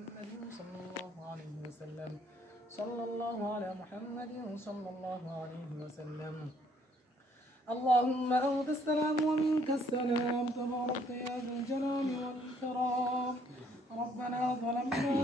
محمد صلى الله عليه وسلم صلى الله على محمد صلى الله عليه وسلم. اللهم أنت السلام ومنك السلام تبارك يا ذا الجلال والإكرام. ربنا ظلمنا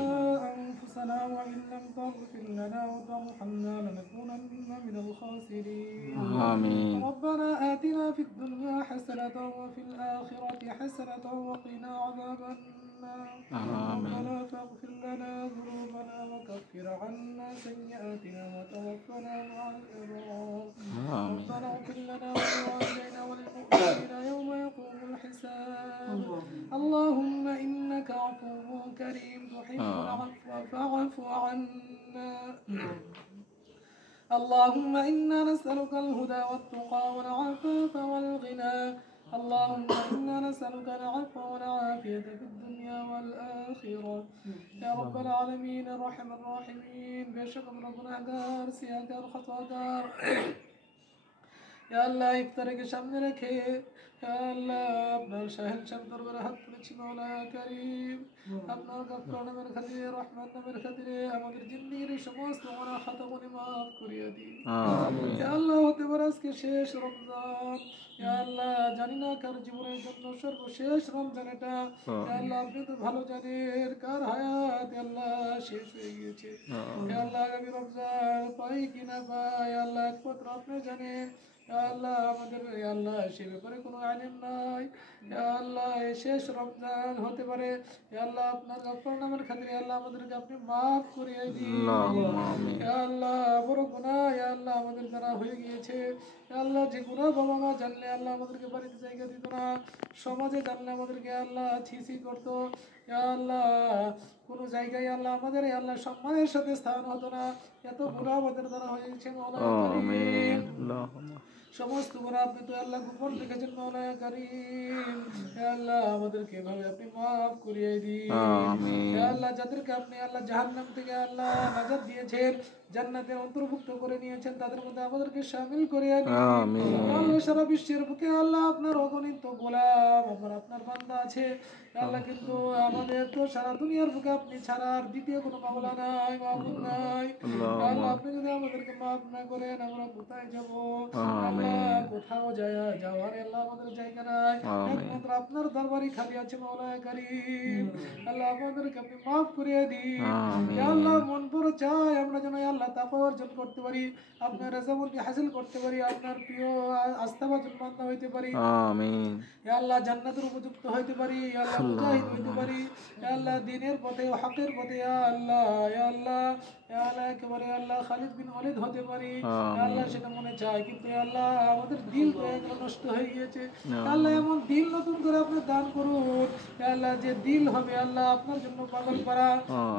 أنفسنا وإن لم تغفر لنا وترحمنا لنكونن من الخاسرين. آمين. ربنا آتنا في الدنيا حسنة وفي الآخرة حسنة وقنا عذاب النار. ربنا فاغفر لنا ذنوبنا وكفر عنا سيئاتنا وتوفنا مع الأبرار. ربنا اغفر لنا ولوالدينا وللمؤمنين يوم يقوم الحساب. اللهم إنك عفو كريم تحب العفو فاعف عنا. اللهم إنا نسألك الهدى والتقى والعفاف والغنى. اللهم إنا نسألك العفو والعافية في الدنيا والآخرة يا رب العالمين الرحمن الراحمين. बेशक हम गुनाहगार सियाहगार खतागार या अल्लाह इफ्तार के सामने रखे या अल्लाह अपना शहर शब दरबार हाथ तुलेছি मौला करीम আপনার গফর নামের খাতিরে রহমত নামের খাতিরে আমাদের জিন্দেগির সমস্ত গুনাহ খাতাগুলো maaf করিয়ে দিন আমিন। ইয়া আল্লাহ হতে পারে আজকে শেষ রমজান ইয়া আল্লাহ জানি না কার জীবনের জন্য সর্বশেষ রমজান এটা ইয়া আল্লাহ আপনি তো ভালো জানেন কার হায়াত ইয়া আল্লাহ শেষ হয়ে গিয়েছে ইয়া আল্লাহ আগামী রমজান পাই কি না পাই আল্লাহ একমাত্র আপনি জানেন। ইয়া আল্লাহ আমাদের ইয়া আল্লাহ সে ব্যাপারে কোনো আইন নাই ইয়া আল্লাহ শেষ রমজান হতে পারে ইয়া আল্লাহ আপনার গফর নামের খাতিরে আল্লাহ আমাদেরকে আপনি maaf করিয়ে দিন ইয়া আল্লাহ বড় গুনাহ ইয়া আল্লাহ আমাদের দ্বারা হয়ে গিয়েছে ইয়া আল্লাহ যে গুনাহ বাবা মা জানলে আল্লাহ আমাদেরকে বাড়িতে জায়গা দিত না সমাজে জানলে আমাদেরকে আল্লাহ ছিছি করতো ইয়া আল্লাহ কোন জায়গায় আল্লাহ আমাদের ইয়া আল্লাহ সম্মানের সাথে স্থান হতো না এত গুনাহ আমাদের দ্বারা হয়ে গেছে মাওলা আমিন। সমস্ত গুনাহ আপনি তো আল্লাহ গোপন রেখেছেন মাওলা কারীম ইয়া আল্লাহ আমাদেরকে এভাবে আপনি maaf করিয়ে দিন আমিন। ইয়া আল্লাহ যাদেরকে আপনি আল্লাহ জাহান্নাম থেকে আল্লাহ নাজাত দিয়েছেন জান্নাতে অন্তর্ভুক্ত করে নিয়েছেন তাদের মধ্যে আমাদেরকে শামিল করে নিন আমিন। ইয়া আল্লাহ সারা বিশ্বের বুকে আল্লাহ আপনার অগণিত গোলাম আপনার বান্দা আছে আল্লাহ কিন্তু আমাদের তো সারা দুনিয়ার বুকে আপনি ছাড়া আর দ্বিতীয় কোনো মাওলা নাই মাবুদ নাই আল্লাহ আপনি যদি আমাদেরকে maaf না করেন আমরা কোথায় যাব আল্লাহ কোথাও যাওয়ার আল্লাহ আমাদের জায়গা নাই একমাত্র আপনার দরবারই খালি আছে মাওলা কারীম আল্লাহ আমাদেরকে আপনি maaf করিয়ে দিন ইয়া আল্লাহ মন পুরো চাই আমরা যেন আল্লাহ তাকওয়া অর্জন করতে পারি আপনার রাজামন্দি হাসিল করতে পারি আপনার প্রিয় আস্থাভাজন বান্দা হইতে পারি আমিন। ইয়া আল্লাহ জান্নাতের উপযুক্ত হইতে পারি ইয়া আল্লাহ মুজাহিদ হইতে পারি ইয়া আল্লাহ দ্বীনের পথে হকের পথে ইয়া আল্লাহ একেবারে আল্লাহ খালিদ বিন ওয়ালিদ হতে পারি ইয়া আল্লাহ সেটা মনে চায় কিন্তু ইয়া আল্লাহ আমাদের দিল তো এগুলো নষ্ট হয়ে গিয়েছে আল্লাহ এমন দিল নতুন করে আপনি দান করুন ইয়া আল্লাহ যে দিল হবে আল্লাহ আপনার জন্য পাগল করা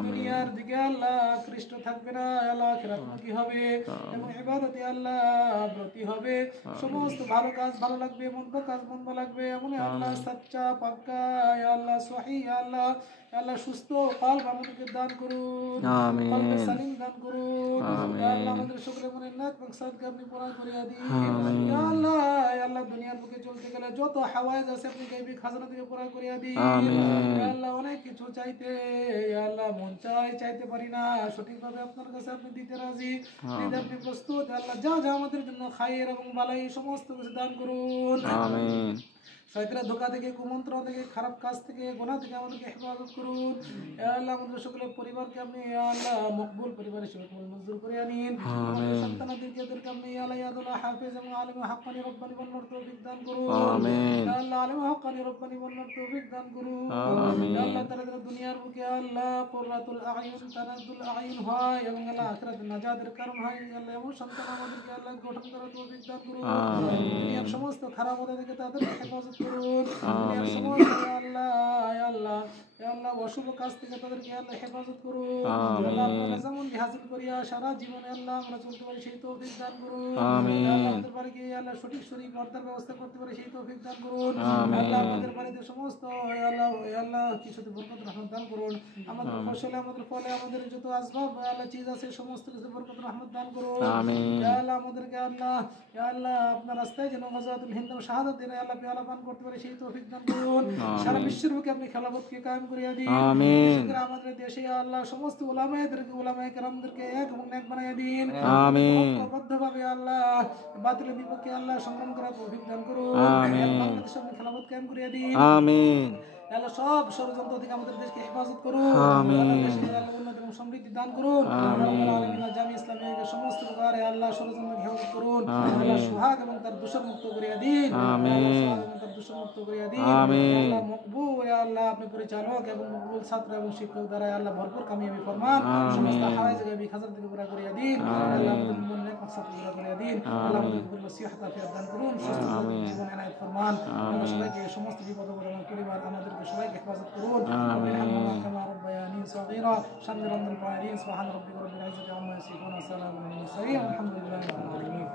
দুনিয়ার দিকে আল্লাহ কৃষ্ট থাকবে না আল্লাহ আখিরাতমুখী হবে এবং ইবাদতে আল্লাহ ব্রতী হবে সমস্ত ভালো কাজ ভালো লাগবে মন্দ কাজ মন্দ লাগবে এমন আল্লাহ সচ্চা পাক্কা ইয়া আল্লাহ সহিহ ইয়া আল্লাহ আল্লাহ সুস্থ কলব আমাদেরকে দান করুন আমিন কলবে সালিম দান করুন আমিন ইয়া আল্লাহ আমাদের সকলের মনের নেক মাকসাদকে আপনি পুরা করিয়া দিন আমিন ইয়া আল্লাহ দুনিয়ার বুকে চলতে গেলে যত হাওয়ায়েজ আছে আপনি গায়বী খাজানা থেকে পুরা করিয়া দিন আমিন ইয়া আল্লাহ অনেক কিছু চাইতে ইয়া আল্লাহ মন চাইতে পারি না সঠিকভাবে আপনার কাছে আপনি দিতে রাজি দিতে আপনি প্রস্তুত আল্লাহ যা যা আমাদের জন্য খায়ের এবং বালাই সমস্ত কিছু দান করুন আমিন। শয়তানের ধোঁকা থেকে কুমন্ত্রণা থেকে খারাপ কাজ থেকে গুনাহ থেকে আমাদেরকে হেফাজত করুন ইয়া আল্লাহ আমাদের সকলের পরিবারকে আপনি ইয়া আল্লাহ মকবুল পরিবার হিসেবে মঞ্জুর করে নিন আমাদের সন্তানদেরকে আপনি ইয়া আল্লাহ ইয়াদুল্লাহ হাফেজ এবং আলিম হাক্কানি রব্বানি বানানোর তৌফিক দান করুন আমিন ইয়া আল্লাহ আলিম হাক্কানি রব্বানি বানানোর তৌফিক দান করুন আমিন ইয়া আল্লাহ তাআলা দুনিয়ার বুকে আল্লাহ কুররাতুল আয়ুন তানাদ্দুল আয়ুন হয় এবং আল্লাহ আখিরাতে নাজাতের কারণ হয় আল্লাহ এমন সন্তান আমাদেরকে আল্লাহ গঠন করার তৌফিক দান করুন আমিন দুনিয়ার সমস্ত খারাপ ওদের থেকে তাদেরকে হেফাজত করুন আমিন সমস্ত আল্লাহ অশুভ কাজ থেকে তাদেরকে আল্লাহ হেফাজত করুন আল্লাহ আপনার রাজামন্দি হাসিল করিয়া সারা জীবনে আল্লাহ আমরা চলতে পারি সেই তৌফিক দান করুন আমিন আল্লাহ আমাদের বাড়িতে আল্লাহ সঠিক পর্দার ব্যবস্থা করতে পারি সেই তৌফিক দান করুন আল্লাহ আমাদের বাড়িতে সমস্ত আল্লাহ কিছুতে বরকত রহমত দান করুন আমাদের ফসলে আমাদের ফলে আমাদের যত আসবাব আল্লাহ চিজ আছে সমস্ত কিছু বরকত রহমত দান করুন আমিন আল্লাহ আমাদেরকে আল্লাহ আপনার রাস্তায় যেন গাজাতুল হিন্দ শাহাদাত দিনে আল্লাহ পেয়ালা পান করতে পারি সেই তৌফিক দান করুন সারা বিশ্বের বুকে আপনি খেলাফতকে কায়েম করিয়া দিন আমিন। বিশেষ করে আমাদের দেশে আল্লাহ সমস্ত উলামাদেরকে উলামায়ে কেরামদেরকে এক এবং এক বানাইয়া দিন আমিন। ঐক্যবদ্ধভাবে আল্লাহ বাতিলের বিপক্ষে আল্লাহ সংগ্রাম করার তৌফিক দান করুন আমিন। বাংলাদেশে আপনি খেলাফত কায়েম করিয়া দিন আমিন। আল্লাহ সব ষড়যন্ত্র থেকে আমাদের দেশকে হেফাজত করুন আমিন। আল্লাহ দেশে আল্লাহ উন্নতি এবং সমৃদ্ধি দান করুন আমিন। আল্লাহ আলামিন জামি ইসলামের সমস্ত প্রকারে আল্লাহ ষড়যন্ত্রকে হেফাজত করুন আমিন। আল্লাহ সুহাগ এবং তার দূষণ মুক্ত করিয়া দিন আমিন। আল্লাহ সুহাগ এবং তার দূষণ মুক্ত করিয়া দিন আমিন। আল্লাহ মকবুল ইয়া আল্লাহ আপনি পরিচালক এবং মকবুল ছাত্র এবং শিক্ষক দ্বারা আল্লাহ ভরপুর কামিয়াবি ফরমান আমিন। সমস্ত হাওয়াইজ গায়বি খাজান থেকে পুরা করিয়া দিন আল্লাহ আমিন। আমাদের মন নেক মাকসাদ পুরা করিয়া দিন আল্লাহ আমাদের কবুল নসিহত আফিয়াত দান করুন সুস্থ জীবন এনায়েত ফরমান আল্লাহ সবাইকে সমস্ত বিপদ আপদ এবং পরিবার আমাদেরকে সবাইকে হেফাজত করুন وبالحمد كما ربياني صغيرا شر رب العالمين سبحان ربك رب العزة عما يصفون وسلام على المرسلين والحمد لله رب العالمين.